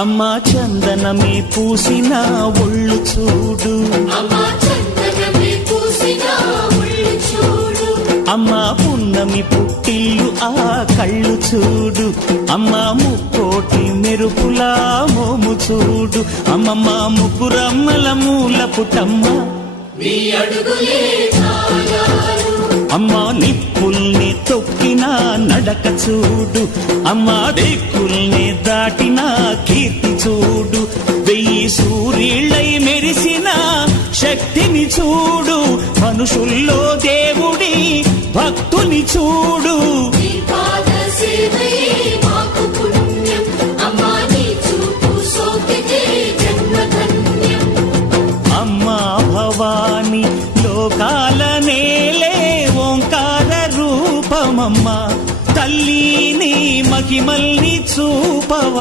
అమ్మా చందనమే పూసిన ఒళ్ళు చూడు, అమ్మా పున్నమి పుట్టిల్లు ఆ కళ్ళు చూడు, అమ్మా ముక్కోటి మెరుపులా మోము చూడు, అమ్మమ్మ ముగ్గురమ్మల మూల పుటమ్మ అమ్మా నిప్పుల్ని తొక్కిన నడక చూడు, అమ్మా దిక్కుల్ని దాటిన కీర్తి చూడు, 1000 సూర్యుళ్ళై మెరిసిన శక్తిని చూడు, మనుషుల్లో దేవుడి భక్తుని చూడు. అమ్మా భవాని లోకాల నేలే ఓంకార రూపమమ్మ, తల్లిని మహిమల్ని చూపవ.